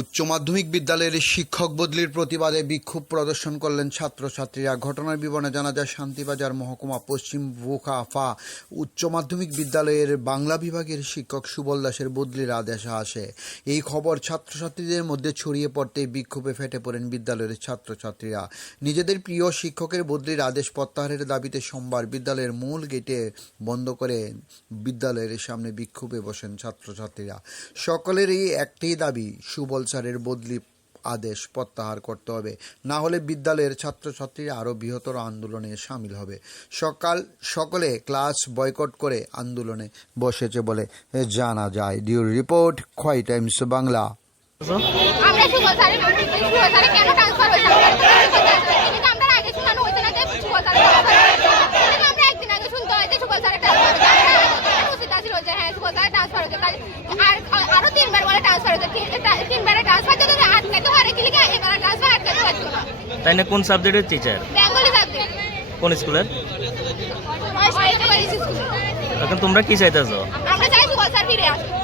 উচ্চ মাধ্যমিক বিদ্যালয়ের শিক্ষক বদলির প্রতিবাদে বিক্ষোভ প্রদর্শন করলেন ছাত্রছাত্রীরা। ঘটনার বিবরণে জানা যায়, শান্তিবাজার মহকুমা পশ্চিম বুখাফা উচ্চ মাধ্যমিক বিদ্যালয়ের বাংলা বিভাগের শিক্ষক সুবল দাসের বদলির আদেশ আসে। এই খবর ছাত্রছাত্রীদের মধ্যে ছড়িয়ে পড়তেই বিক্ষোভে ফেটে পড়েন বিদ্যালয়ের ছাত্রছাত্রীরা। নিজেদের প্রিয় শিক্ষকের বদলির আদেশ প্রত্যাহারের দাবিতে সোমবার বিদ্যালয়ের মূল গেটে বন্ধ করে বিদ্যালয়ের সামনে বিক্ষোভে বসেন ছাত্রছাত্রীরা। সকলেরই একটাই দাবি, সুবল স্যারের বদলি আদেশ প্রত্যাহার করতে হবে, না হলে বিদ্যালয়ের ছাত্রছাত্রীরা আরও বৃহত্তর আন্দোলনে সামিল হবে। সকলে ক্লাস বয়কট করে আন্দোলনে বসেছে বলে জানা যায়। ডিউ রিপোর্ট, খোয়াই টাইমস বাংলা। আমরা সুবল স্যারের কেন ট্রান্সফার হয়েছে কিন্তু আমরা আগে শোনানো হয়েছে না যে সুবল স্যারের আমরা একদিন আগে শুনতে হয় যে সুবল স্যারের ট্রান্সফার হয়েছে। হ্যাঁ, সুবল স্যারের ট্রান্সফার হয়েছে, আর আরো তিনবার বলে ট্রান্সফার হয়েছে। তিনবারে ট্রান্সফার যদি আটকাতে পারে কি লিখে এবার ট্রান্সফার আটকাতে পারতো না। তাই না? কোন সাবজেক্টের টিচার? Bengali subject. কোন স্কুলের? স্কুল। এখন তোমরা কি চাইতেছো? আমরা চাই সুবল স্যার ফিরে আসুক।